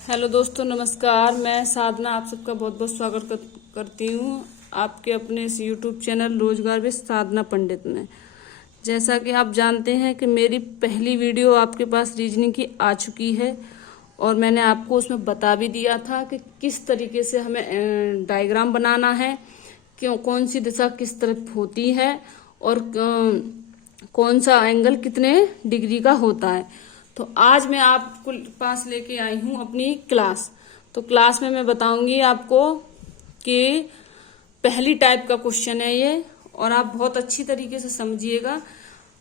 Hello दोस्तों, नमस्कार। मैं साधना आप सबका बहुत बहुत स्वागत करती हूँ आपके अपने इस यूट्यूब चैनल रोजगार विद साधना पंडित में। जैसा कि आप जानते हैं कि मेरी पहली वीडियो आपके पास रीजनिंग की आ चुकी है और मैंने आपको उसमें बता भी दिया था कि किस तरीके से हमें डायग्राम बनाना है, क्यों कौन सी दिशा किस तरफ होती है और कौन सा एंगल कितने डिग्री का होता है। तो आज मैं आपको पास लेके आई हूँ अपनी क्लास। तो क्लास में मैं बताऊंगी आपको कि पहली टाइप का क्वेश्चन है ये, और आप बहुत अच्छी तरीके से समझिएगा।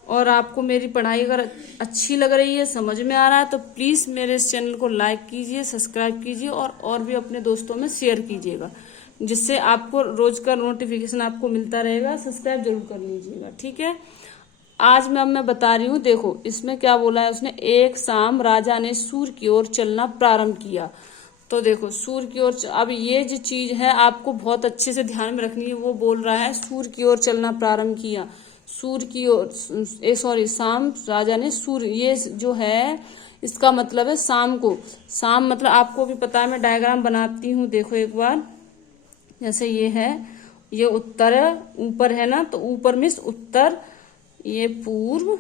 और आपको मेरी पढ़ाई अगर अच्छी लग रही है, समझ में आ रहा है, तो प्लीज मेरे इस चैनल को लाइक कीजिए, सब्सक्राइब कीजिए और भी अपने दोस्तों में शेयर कीजिएगा, जिससे आपको रोज का नोटिफिकेशन आपको मिलता रहेगा। सब्सक्राइब जरूर कर लीजिएगा, ठीक है। आज मैं बता रही हूँ, देखो इसमें क्या बोला है उसने। एक शाम राजा ने सूर्य की ओर चलना प्रारंभ किया। तो देखो सूर्य की ओर, अब ये जो चीज है आपको बहुत अच्छे से ध्यान में रखनी है। वो बोल रहा है सूर्य की ओर चलना प्रारंभ किया, सूर्य की ओर शाम राजा ने सूर्य, ये जो है इसका मतलब है शाम को। शाम मतलब आपको भी पता है, मैं डायग्राम बनाती हूँ। देखो एक बार, जैसे ये है, ये उत्तर है, ऊपर है ना, तो ऊपर में उत्तर, ये पूर्व,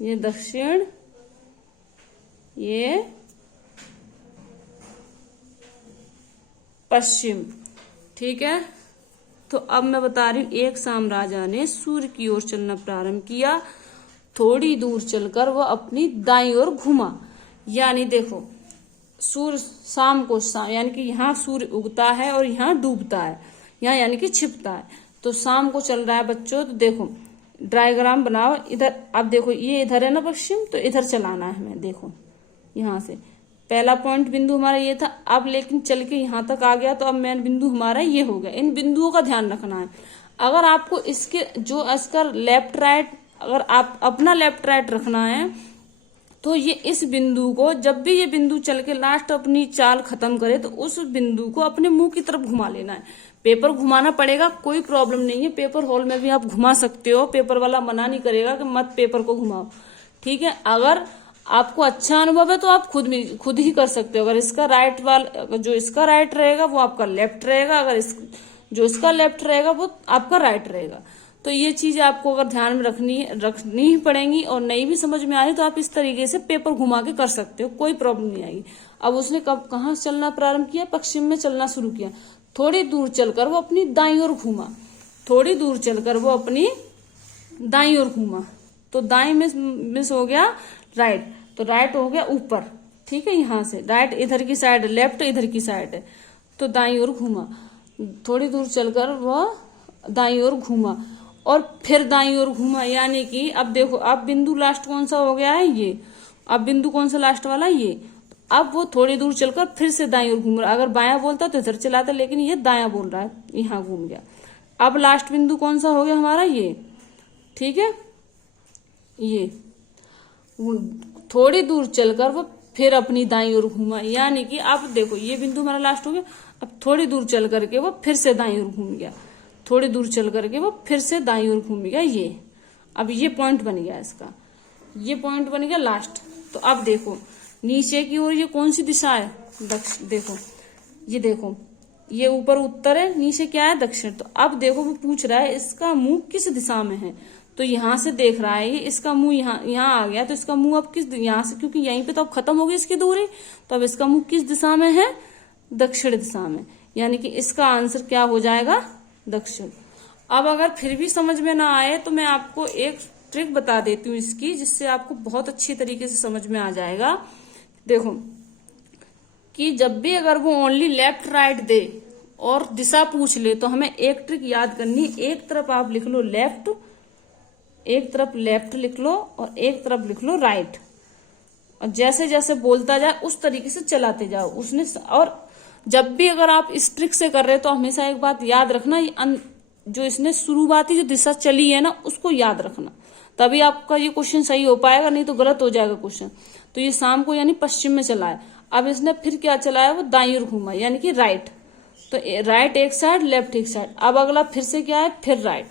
ये दक्षिण, ये पश्चिम, ठीक है। तो अब मैं बता रही हूं, एक शाम राजा ने सूर्य की ओर चलना प्रारंभ किया, थोड़ी दूर चलकर वह अपनी दाईं ओर घूमा। यानी देखो सूर्य शाम को, यानी कि यहाँ सूर्य उगता है और यहाँ डूबता है, यहाँ यानी कि छिपता है। तो शाम को चल रहा है बच्चों। तो देखो डायग्राम बनाओ इधर। अब देखो ये इधर है ना पश्चिम, तो इधर चलाना है हमें। देखो यहाँ से पहला पॉइंट बिंदु हमारा ये था, अब लेकिन चल के यहाँ तक आ गया, तो अब मेन बिंदु हमारा ये हो गया। इन बिंदुओं का ध्यान रखना है। अगर आपको इसके जो इसका लेफ्ट राइट, अगर आप अपना लेफ्ट राइट रखना है, तो ये इस बिंदु को, जब भी ये बिंदु चल के लास्ट अपनी चाल खत्म करे, तो उस बिंदु को अपने मुंह की तरफ घुमा लेना है। पेपर घुमाना पड़ेगा, कोई प्रॉब्लम नहीं है। पेपर हॉल में भी आप घुमा सकते हो, पेपर वाला मना नहीं करेगा कि मत पेपर को घुमाओ, ठीक है। अगर आपको अच्छा अनुभव है तो आप खुद ही कर सकते हो। अगर इसका राइट वाला, जो इसका राइट रहेगा वो आपका लेफ्ट रहेगा, अगर जो इसका लेफ्ट रहेगा वो आपका राइट रहेगा। तो ये चीज आपको अगर ध्यान में रखनी ही पड़ेगी, और नहीं भी समझ में आई तो आप इस तरीके से पेपर घुमा के कर सकते हो, कोई प्रॉब्लम नहीं आएगी। अब उसने कहाँ चलना प्रारंभ किया? पश्चिम में चलना शुरू किया। थोड़ी दूर चलकर वो अपनी दाईं ओर घूमा, थोड़ी दूर चलकर वो अपनी दाईं ओर घूमा। तो दाईं मिस हो गया राइट, तो राइट हो गया ऊपर, ठीक है। यहाँ से राइट इधर की साइड, लेफ्ट इधर की साइड है, तो दाईं ओर घूमा। थोड़ी दूर चलकर वह दाईं ओर घूमा और फिर दाईं ओर घूमा। यानी कि अब देखो, अब बिंदु लास्ट कौन सा हो गया है? ये। अब बिंदु कौन सा लास्ट वाला? ये। अब वो थोड़ी दूर चलकर फिर से दाईं ओर घूम रहा है। अगर बायां बोलता तो इधर चलाता, लेकिन ये दायां बोल रहा है, यहाँ घूम गया। अब लास्ट बिंदु कौन सा हो गया हमारा? ये, ठीक है। ये थोड़ी दूर चलकर वो फिर अपनी दाईं ओर घूमा। यानी कि अब देखो ये बिंदु हमारा लास्ट हो गया। अब थोड़ी दूर चल करके वो फिर से दाईं ओर घूम गया, थोड़ी दूर चल करके वो फिर से दाईं ओर घूम गया। ये अब ये पॉइंट बन गया इसका, ये पॉइंट बन गया लास्ट। तो अब देखो नीचे की ओर ये कौन सी दिशा है? देखो ये, देखो ये ऊपर उत्तर है, नीचे क्या है? दक्षिण। तो अब देखो वो पूछ रहा है इसका मुंह किस दिशा में है। तो यहाँ से देख रहा है ये, इसका मुंह यहाँ आ गया, तो इसका मुंह अब किस, यहाँ से, क्योंकि यहीं पे तो अब खत्म हो गई इसकी दूरी, तो अब इसका मुंह किस दिशा में है? दक्षिण दिशा में। यानी कि इसका आंसर क्या हो जाएगा? दक्षिण। अब अगर फिर भी समझ में ना आए तो मैं आपको एक ट्रिक बता देती हूँ इसकी, जिससे आपको बहुत अच्छी तरीके से समझ में आ जाएगा। देखो कि जब भी अगर वो ओनली लेफ्ट राइट दे और दिशा पूछ ले, तो हमें एक ट्रिक याद करनी। एक तरफ आप लिख लो लेफ्ट, एक तरफ लेफ्ट लिख लो और एक तरफ लिख लो राइट, और जैसे जैसे बोलता जाए उस तरीके से चलाते जाओ उसने। और जब भी अगर आप इस ट्रिक से कर रहे हो तो हमेशा एक बात याद रखना, जो इसने शुरुआती जो दिशा चली है ना, उसको याद रखना, तभी आपका ये क्वेश्चन सही हो पाएगा, नहीं तो गलत हो जाएगा क्वेश्चन। तो ये शाम को यानी पश्चिम में चला है। अब इसने फिर क्या चलाया? वो दाईं ओर घूमा, यानी कि राइट। तो राइट एक साइड, लेफ्ट एक साइड। अब अगला फिर से क्या है? फिर राइट,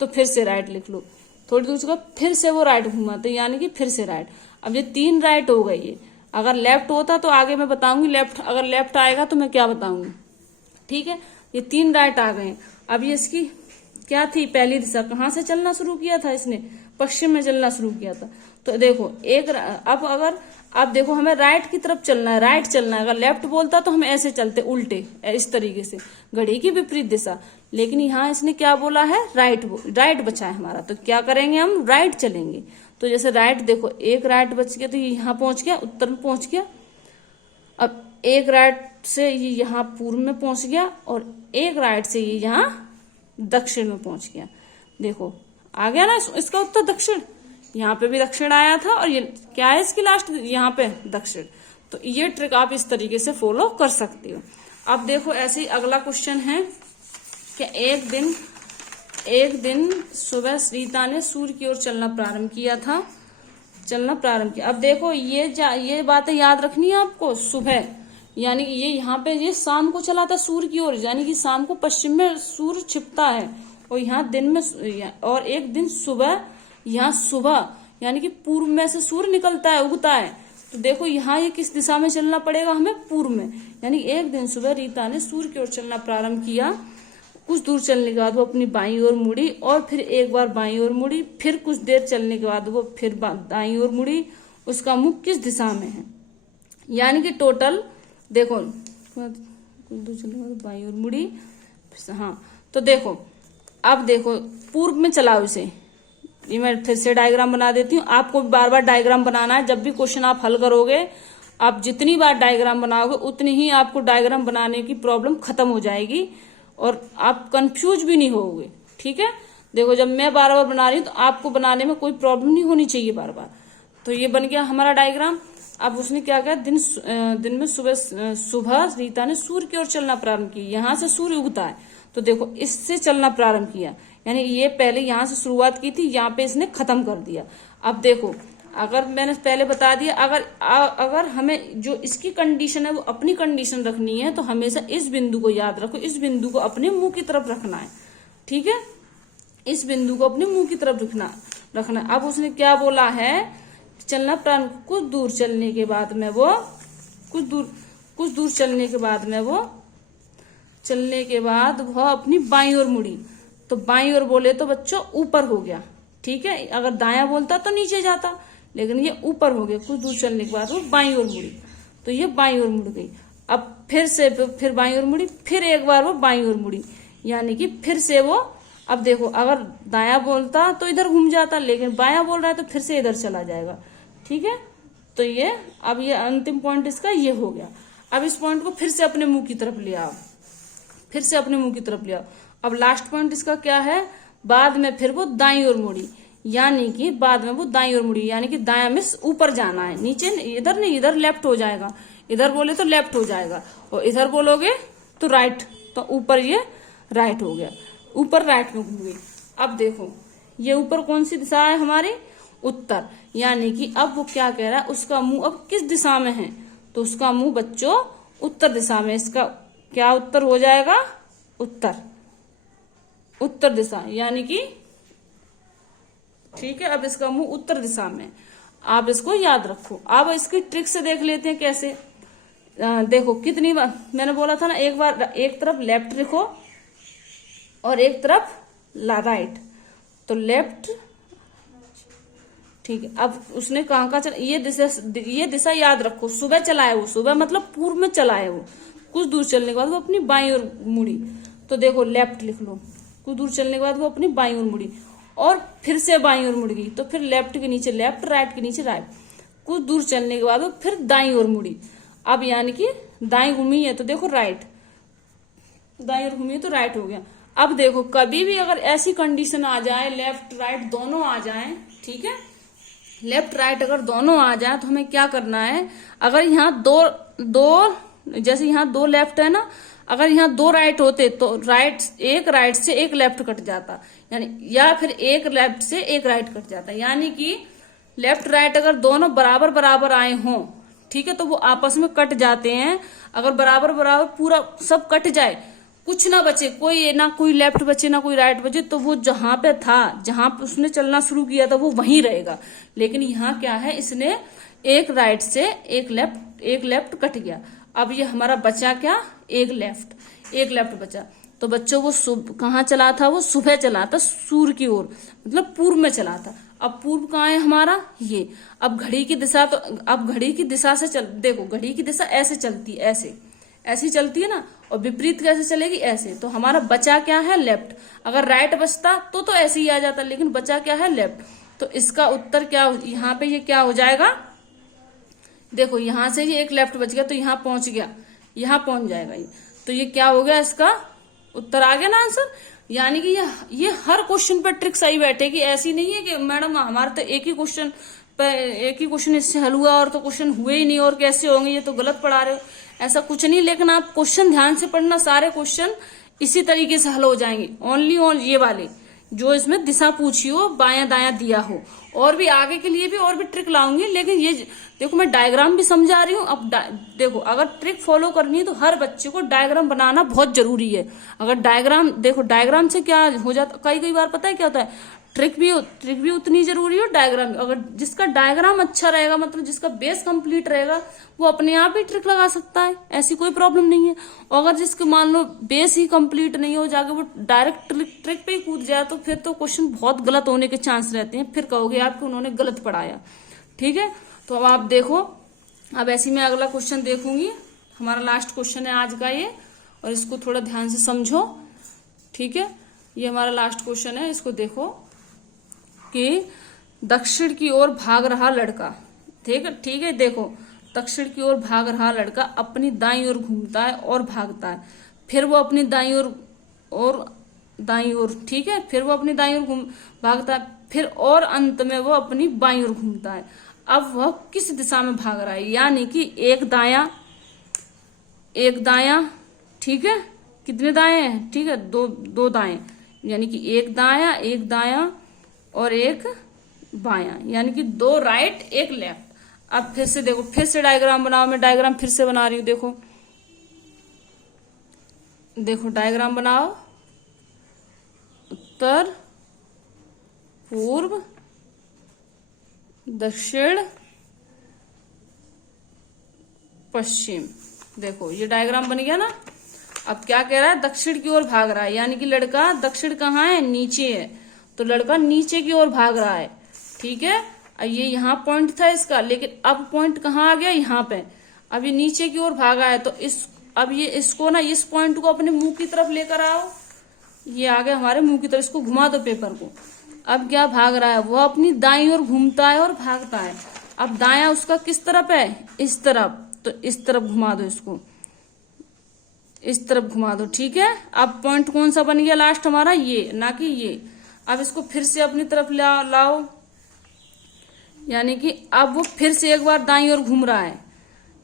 तो फिर से राइट लिख लो। थोड़ी दूर से फिर से वो राइट घूमा, तो यानी कि फिर से राइट। अब ये 3 राइट हो गई है। अगर लेफ्ट होता तो आगे मैं बताऊंगी, लेफ्ट अगर लेफ्ट आएगा तो मैं क्या बताऊंगी। ठीक है, ये 3 राइट आ गए। अब ये इसकी क्या थी पहली दिशा, कहाँ से चलना शुरू किया था इसने, पश्चिम में चलना शुरू किया था। तो देखो अब अगर आप देखो हमें राइट की तरफ चलना है, राइट चलना है। अगर लेफ्ट बोलता तो हम ऐसे चलते उल्टे, इस तरीके से, घड़ी की विपरीत दिशा। लेकिन यहाँ इसने क्या बोला है, राइट बचा है हमारा, तो क्या करेंगे हम, राइट चलेंगे। तो जैसे राइट देखो, एक राइट बच गया तो ये यहाँ पहुंच गया, उत्तर में पहुंच गया। अब एक राइट से ये यहाँ पूर्व में पहुंच गया और एक राइट से ये यहाँ दक्षिण में पहुंच गया। देखो आ गया ना इसका उत्तर दक्षिण, यहाँ पे भी दक्षिण आया था और ये क्या है इसकी लास्ट, यहाँ पे दक्षिण। तो ये ट्रिक आप इस तरीके से फॉलो कर सकते हो। अब देखो ऐसे ही अगला क्वेश्चन है कि एक दिन सुबह रीता ने सूर्य की ओर चलना प्रारंभ किया। अब देखो ये बातें याद रखनी है आपको। सुबह यानी ये यहाँ पे ये शाम को चला था सूर्य की ओर, यानी कि शाम को पश्चिम में सूर्य छिपता है, और यहाँ दिन में, और एक दिन सुबह, यहाँ सुबह यानी कि पूर्व में से सूर्य निकलता है, उगता है। तो देखो यहाँ ये किस दिशा में चलना पड़ेगा हमें, पूर्व में। यानी एक दिन सुबह रीता ने सूर्य की ओर चलना प्रारंभ किया। कुछ दूर चलने के बाद वो अपनी बाईं ओर मुड़ी और फिर एक बार बाईं ओर मुड़ी, फिर कुछ देर चलने के बाद वो फिर दाईं ओर मुड़ी। उसका मुख किस दिशा में है, यानी कि टोटल देखो कुछ दूर चलने के बाद बाईं ओर मुड़ी। हाँ, तो देखो अब देखो पूर्व में चलाओ इसे। ये मैं फिर से डायग्राम बना देती हूँ, आपको बार बार डायग्राम बनाना है। जब भी क्वेश्चन आप हल करोगे, आप जितनी बार डायग्राम बनाओगे उतनी ही आपको डायग्राम बनाने की प्रॉब्लम खत्म हो जाएगी और आप कंफ्यूज भी नहीं होगे। ठीक है, देखो जब मैं बार बार बना रही हूँ तो आपको बनाने में कोई प्रॉब्लम नहीं होनी चाहिए बार बार। तो ये बन गया हमारा डायग्राम। अब उसने क्या किया, दिन में सुबह रीता ने सूर्य की ओर चलना प्रारंभ किया। यहाँ से सूर्य उगता है, तो देखो इससे चलना प्रारंभ किया, यानी ये पहले यहाँ से शुरुआत की थी, यहाँ पे इसने खत्म कर दिया। अब देखो अगर मैंने पहले बता दिया, अगर हमें जो इसकी कंडीशन है वो अपनी कंडीशन रखनी है, तो हमेशा इस बिंदु को याद रखो, इस बिंदु को अपने मुंह की तरफ रखना है। ठीक है, इस बिंदु को अपने मुंह की तरफ रखना। अब उसने क्या बोला है, चलना प्रारंभ, कुछ दूर चलने के बाद में वो अपनी बाईं ओर मुड़ी। तो बाईं ओर बोले तो बच्चों ऊपर हो गया। ठीक है, अगर दायां बोलता तो नीचे जाता, लेकिन ये ऊपर हो गया। कुछ दूर चलने के बाद वो बाईं ओर मुड़ी, तो ये बाईं ओर मुड़ गई। अब फिर बाईं ओर मुड़ी, फिर एक बार वो बाईं ओर मुड़ी, यानी कि फिर से वो, अब देखो अगर दायां बोलता तो इधर घूम जाता, लेकिन बायां बोल रहा है तो फिर से इधर चला जाएगा। ठीक है, तो ये अब ये अंतिम पॉइंट इसका ये हो गया। अब इस पॉइंट को फिर से अपने मुंह की तरफ ले आओ, अब लास्ट पॉइंट इसका क्या है, बाद में फिर वो दाईं ओर मुड़ी, यानी कि बाद में वो दाईं ओर मुड़ी, यानी कि दायां में ऊपर जाना है, नीचे इधर नहीं, इधर लेफ्ट हो जाएगा। इधर बोले तो लेफ्ट हो जाएगा, और इधर बोलोगे तो राइट, तो ऊपर ये राइट हो गया, ऊपर राइट में घूम गई। अब देखो ये ऊपर कौन सी दिशा है हमारी, उत्तर, यानी कि अब वो क्या कह रहा है, उसका मुंह अब किस दिशा में है, तो उसका मुंह बच्चों उत्तर दिशा में। इसका क्या उत्तर हो जाएगा, उत्तर दिशा, यानी कि ठीक है। अब इसका मुंह उत्तर दिशा में, आप इसको याद रखो। अब इसकी ट्रिक से देख लेते हैं कैसे। देखो कितनी बार मैंने बोला था ना, एक बार एक तरफ लेफ्ट लिखो और एक तरफ राइट, तो लेफ्ट। ठीक है, अब उसने कहाँ का चला, ये दिशा याद रखो, सुबह चला है वो, सुबह मतलब पूर्व में चला है वो। कुछ दूर चलने के बाद वो अपनी बाईं ओर मुड़ी, तो देखो लेफ्ट लिख लो। कुछ दूर चलने के बाद वो अपनी बाईं ओर मुड़ी और फिर से बाईं ओर मुड़ गई, तो फिर लेफ्ट के नीचे लेफ्ट, राइट के नीचे राइट। कुछ दूर चलने के बाद वो फिर दाईं ओर मुड़ी, अब यानी कि दाईं घूमी है तो देखो राइट, दाईं ओर घूमी है तो राइट हो गया। अब देखो कभी भी अगर ऐसी कंडीशन आ जाए, लेफ्ट राइट दोनों आ जाए, ठीक है, लेफ्ट राइट अगर दोनों आ जाए, तो हमें क्या करना है, अगर यहाँ दो जैसे यहाँ 2 लेफ्ट है ना, अगर यहाँ 2 राइट होते तो एक राइट से एक लेफ्ट कट जाता, यानी या फिर एक लेफ्ट से एक राइट कट जाता, यानी कि लेफ्ट राइट अगर दोनों बराबर बराबर आए हों, ठीक है, तो वो आपस में कट जाते हैं। अगर बराबर बराबर पूरा सब कट जाए, कुछ ना बचे, कोई लेफ्ट बचे ना कोई राइट बचे, तो वो जहां पे था, जहां पे उसने चलना शुरू किया था वो वहीं रहेगा। लेकिन यहाँ क्या है, इसने एक राइट से एक लेफ्ट कट गया। अब ये हमारा बचा क्या, एक लेफ्ट बचा। तो बच्चों वो कहाँ चला था, वो सुबह चला था सूर्य की ओर, मतलब पूर्व में चला था। अब पूर्व कहाँ है हमारा, ये। अब घड़ी की दिशा, तो अब घड़ी की दिशा से देखो घड़ी की दिशा ऐसे चलती है, ऐसी चलती है ना, और विपरीत कैसे चलेगी, ऐसे। तो हमारा बचा क्या है, लेफ्ट। अगर राइट बचता तो ऐसे ही आ जाता, लेकिन बचा क्या है, लेफ्ट। तो इसका उत्तर क्या, यहाँ पे ये क्या हो जाएगा, देखो यहां से ये एक लेफ्ट बच गया तो यहां पहुंच गया, यहां पहुंच जाएगा ये। तो ये क्या हो गया, इसका उत्तर आ गया ना आंसर। यानी कि ये हर क्वेश्चन पर ट्रिक सही बैठेगी। ऐसी नहीं है कि मैडम हमारा तो एक ही क्वेश्चन इससे हल हुआ और तो क्वेश्चन हुए ही नहीं और कैसे होंगे, ये तो गलत पढ़ा रहे हो, ऐसा कुछ नहीं। लेकिन आप क्वेश्चन ध्यान से पढ़ना, सारे क्वेश्चन इसी तरीके से हल हो जाएंगे। ओनली ये वाले जो इसमें दिशा पूछी हो, बायां दायां दिया हो। और भी आगे के लिए भी और भी ट्रिक लाऊंगी, लेकिन ये देखो मैं डायग्राम भी समझा रही हूँ। अब देखो अगर ट्रिक फॉलो करनी है तो हर बच्चे को डायग्राम बनाना बहुत जरूरी है। अगर डायग्राम, देखो डायग्राम से क्या हो जाता, कई बार पता है क्या होता है, ट्रिक भी उतनी जरूरी है, डायग्राम भी। अगर जिसका डायग्राम अच्छा रहेगा, मतलब जिसका बेस कंप्लीट रहेगा, वो अपने आप ही ट्रिक लगा सकता है, ऐसी कोई प्रॉब्लम नहीं है। और अगर जिसके मान लो बेस ही कंप्लीट नहीं हो, जाके वो डायरेक्ट ट्रिक पे ही कूद जाए, तो फिर तो क्वेश्चन बहुत गलत होने के चांस रहते हैं। फिर कहोगे आप कि उन्होंने गलत पढ़ाया। ठीक है, तो अब आप देखो, अब ऐसी मैं अगला क्वेश्चन देखूंगी। हमारा लास्ट क्वेश्चन है आज का ये, और इसको थोड़ा ध्यान से समझो। ठीक है, ये हमारा लास्ट क्वेश्चन है, इसको देखो कि दक्षिण की ओर भाग रहा लड़का, ठीक है, देखो दक्षिण की ओर भाग रहा लड़का अपनी दाईं ओर घूमता है और भागता है, फिर वो अपनी दाईं ओर, ठीक है, फिर वो अपनी दाईं ओर भागता है, फिर और अंत में वो अपनी बाईं ओर घूमता है। अब वह किस दिशा में भाग रहा है, यानी कि एक दायां, ठीक है, कितने दाएं हैं, ठीक है, दो दाएं, यानी कि एक दायां और एक बायां, यानी कि दो राइट एक लेफ्ट। अब फिर से देखो, फिर से डायग्राम बनाओ, मैं डायग्राम फिर से बना रही हूं, देखो डायग्राम बनाओ, उत्तर पूर्व दक्षिण पश्चिम। देखो ये डायग्राम बन गया ना। अब क्या कह रहा है, दक्षिण की ओर भाग रहा है, यानी कि लड़का, दक्षिण कहाँ है, नीचे है, तो लड़का नीचे की ओर भाग रहा है। ठीक है, ये यहाँ पॉइंट था इसका, लेकिन अब पॉइंट कहाँ आ गया, यहाँ पे। अब ये नीचे की ओर भागा है, तो अब ये इसको ना, इस पॉइंट को अपने मुंह की तरफ लेकर आओ। ये आ गया हमारे मुंह की तरफ, इसको घुमा दो पेपर को। अब क्या भाग रहा है, वो अपनी दाईं ओर घूमता है और भागता है। अब दायां उसका किस तरफ है, इस तरफ, तो इस तरफ घुमा दो इसको, इस तरफ घुमा दो। ठीक है, अब पॉइंट कौन सा बन गया लास्ट हमारा, ये, ना कि ये। अब इसको फिर से अपनी तरफ लाओ, यानी कि अब वो फिर से एक बार दाईं ओर घूम रहा है,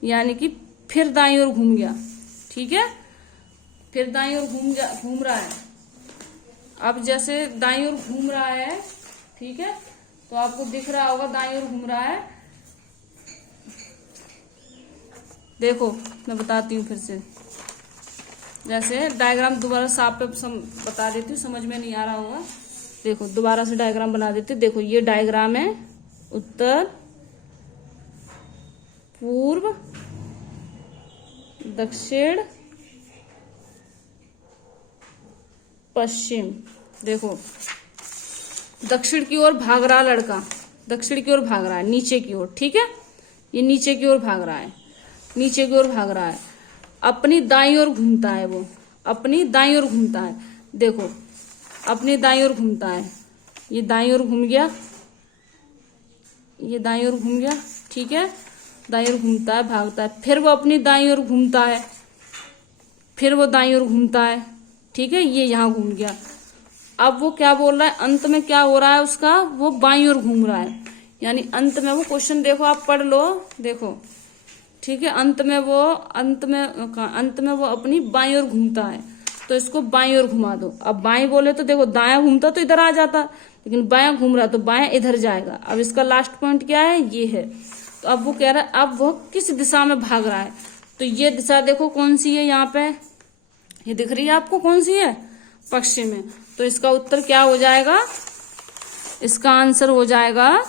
यानी कि फिर दाईं ओर घूम गया। ठीक है, फिर दाईं ओर घूम रहा है। अब जैसे दाईं ओर घूम रहा है, ठीक है, तो आपको दिख रहा होगा दाईं ओर घूम रहा है। देखो मैं बताती हूँ फिर से, जैसे डायग्राम दोबारा साफ पे बता देती हूँ, समझ में नहीं आ रहा होगा। देखो दोबारा से डायग्राम बना देती हूँ। देखो ये डायग्राम है, उत्तर पूर्व दक्षिण पश्चिम। देखो दक्षिण की ओर भाग रहा लड़का, दक्षिण की ओर भाग रहा है, नीचे की ओर। ठीक है, ये नीचे की ओर भाग रहा है, नीचे की ओर भाग रहा है। अपनी दाईं ओर घूमता है, वो अपनी दाईं ओर घूमता है। देखो अपनी दाईं ओर घूमता है, ये दाईं ओर घूम गया, ये दाईं ओर घूम गया। ठीक है, दाईं ओर घूमता है, भागता है, फिर वो अपनी दाईं ओर घूमता है, फिर वो दाईं ओर घूमता है। ठीक है, ये यहाँ घूम गया। अब वो क्या बोल रहा है, अंत में क्या हो रहा है उसका, वो बाईं ओर घूम रहा है, यानी अंत में वो क्वेश्चन देखो, आप पढ़ लो, देखो। ठीक है, अंत में वो अपनी बाईं ओर घूमता है, तो इसको बाईं ओर घुमा दो। अब बाईं बोले तो देखो, दायां घूमता तो इधर आ जाता, लेकिन बायां घूम रहा तो बायां इधर जाएगा। अब इसका लास्ट पॉइंट क्या है, ये है। तो अब वो कह रहा है अब वो किस दिशा में भाग रहा है, तो ये दिशा देखो कौन सी है, यहाँ पे ये दिख रही है आपको, कौन सी है, पश्चिम में। तो इसका उत्तर क्या हो जाएगा, इसका आंसर हो जाएगा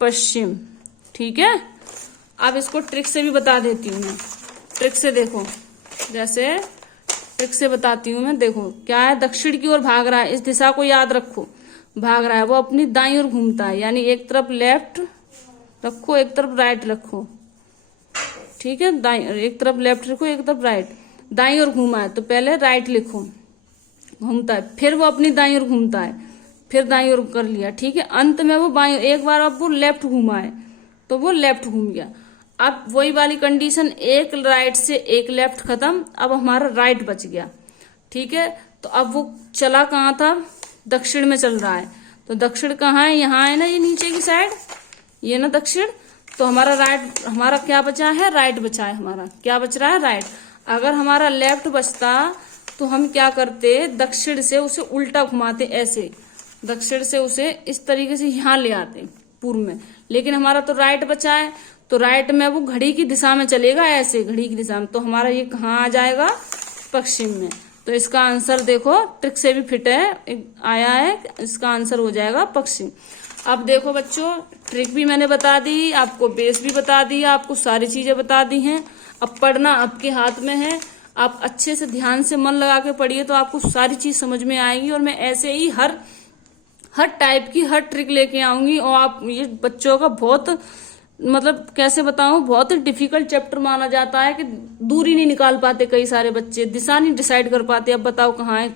पश्चिम। ठीक है, अब इसको ट्रिक से भी बता देती हूँ मैं। ट्रिक से देखो, जैसे ट्रिक से बताती हूँ मैं। देखो क्या है, दक्षिण की ओर भाग रहा है, इस दिशा को याद रखो, भाग रहा है वो अपनी दाईं ओर घूमता है, यानी एक तरफ लेफ्ट रखो, एक तरफ राइट रखो। ठीक है, एक तरफ लेफ्ट रखो, एक तरफ राइट। दाईं ओर घूमा है तो पहले राइट लिखो, घूमता है, फिर वो अपनी दाईं ओर घूमता है, फिर दाईं ओर कर लिया। ठीक है, अंत में वो बाईं, एक बार अब वो लेफ्ट घूमा है तो वो लेफ्ट घूम गया। अब वही वाली कंडीशन, एक राइट से एक लेफ्ट खत्म, अब हमारा राइट बच गया। ठीक है, तो अब वो चला कहाँ था, दक्षिण में चल रहा है। तो दक्षिण कहाँ है, यहाँ है ना, ये नीचे की साइड, ये ना दक्षिण। तो हमारा राइट, हमारा क्या बचा है, राइट बचा है, हमारा क्या बच रहा है, राइट। अगर हमारा लेफ्ट बचता तो हम क्या करते, दक्षिण से उसे उल्टा घुमाते, ऐसे दक्षिण से उसे इस तरीके से यहाँ ले आते पूर्व में। लेकिन हमारा तो राइट बचा है, तो राइट में वो घड़ी की दिशा में चलेगा, ऐसे घड़ी की दिशा में। तो हमारा ये कहाँ आ जाएगा, पश्चिम में। तो इसका आंसर देखो, ट्रिक से भी फिट है, आया है, इसका आंसर हो जाएगा पश्चिम। अब देखो बच्चों, ट्रिक भी मैंने बता दी आपको, बेस भी बता दी, आपको सारी चीजें बता दी हैं। अब पढ़ना आपके हाथ में है, आप अच्छे से ध्यान से मन लगा के पढ़िए तो आपको सारी चीज समझ में आएगी। और मैं ऐसे ही हर टाइप की हर ट्रिक लेके आऊंगी। और आप, ये बच्चों का बहुत, मतलब कैसे बताऊं, बहुत ही डिफिकल्ट चैप्टर माना जाता है कि दूरी नहीं निकाल पाते कई सारे बच्चे, दिशा नहीं डिसाइड कर पाते, अब बताओ कहाँ है।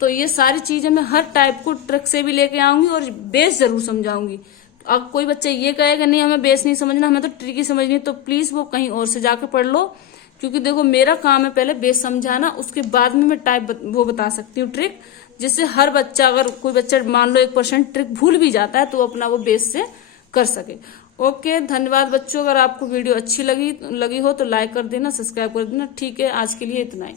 तो ये सारी चीजें मैं हर टाइप को ट्रिक से भी लेके आऊंगी और बेस जरूर समझाऊंगी। अब कोई बच्चा ये कहेगा नहीं हमें बेस नहीं समझना, हमें तो ट्रिक ही समझनी, तो प्लीज वो कहीं और से जाके पढ़ लो। क्योंकि देखो मेरा काम है पहले बेस समझाना, उसके बाद में मैं टाइप वो बता सकती हूँ ट्रिक, जिससे हर बच्चा, अगर कोई बच्चा मान लो 1% ट्रिक भूल भी जाता है तो अपना वो बेस से कर सके। ओके, धन्यवाद बच्चों। अगर आपको वीडियो अच्छी लगी हो तो लाइक कर देना, सब्सक्राइब कर देना। ठीक है, आज के लिए इतना ही।